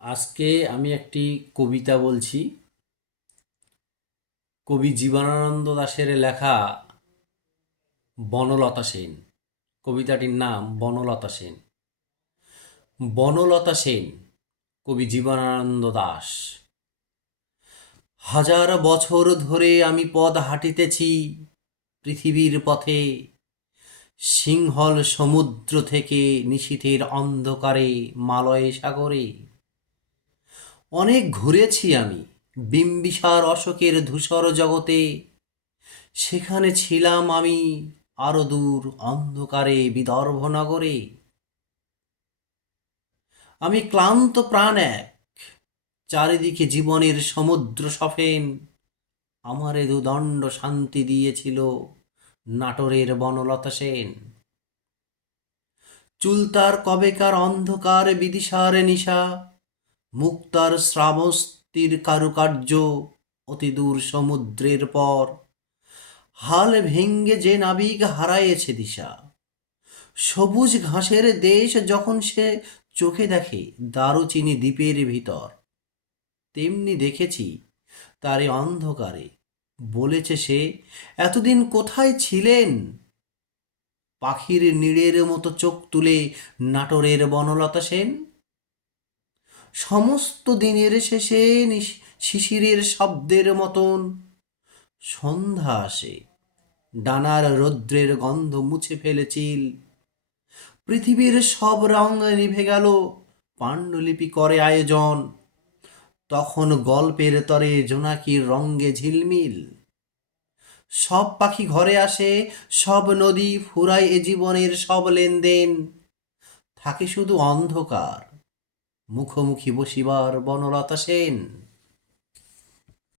আজকে আমি একটি কবিতা বলছি। কবি জীবনানন্দ দাশের লেখা বনলতা সেন। কবিতাটির নাম বনলতা সেন। বনলতা সেন, কবি জীবনানন্দ দাশ। হাজার বছর ধরে আমি পথ হাঁটিতেছি পৃথিবীর পথে, সিংহল সমুদ্র থেকে নিশীথের অন্ধকারে মালয় সাগরে। অনেক ঘুরেছি আমি বিম্বিসার অশোকের ধূসর জগতে, সেখানে ছিলাম আমি আরো দূর অন্ধকারে বিদর্ভ নগরে। আমি ক্লান্ত প্রাণ এক, চারিদিকে জীবনের সমুদ্র সফেন, আমারে দুদণ্ড শান্তি দিয়েছিল নাটোরের বনলতা সেন। চুল তার কবেকার অন্ধকার বিদিশার নিশা, মুক্তার শ্রাবস্তির কারুকার্য অতি দূর সমুদ্রের পর। হাল ভেঙ্গে যে নাবিক হারায়েছে দিশা, সবুজ ঘাসের দেশ যখন সে চোখে দেখে দারুচিনি দ্বীপের ভিতর, তেমনি দেখেছি তারে অন্ধকারে। বলেছে সে, এতদিন কোথায় ছিলেন? পাখির নীড়ের মতো চোখ তুলে নাটোরের বনলতা সেন। সমস্ত দিনের শেষে শিশিরের শব্দের মতন সন্ধ্যা আসে, ডানার রৌদ্রের গন্ধ মুছে ফেলে চিল। পৃথিবীর সব রং নিভে গেল, পাণ্ডুলিপি করে আয়োজন, তখন গল্পের তরে জোনাকির রঙ্গে ঝিলমিল। সব পাখি ঘরে আসে, সব নদী ফুরায় এ জীবনের সব লেনদেন, থাকে শুধু অন্ধকার মুখোমুখি বসিবার বনলতা সেন।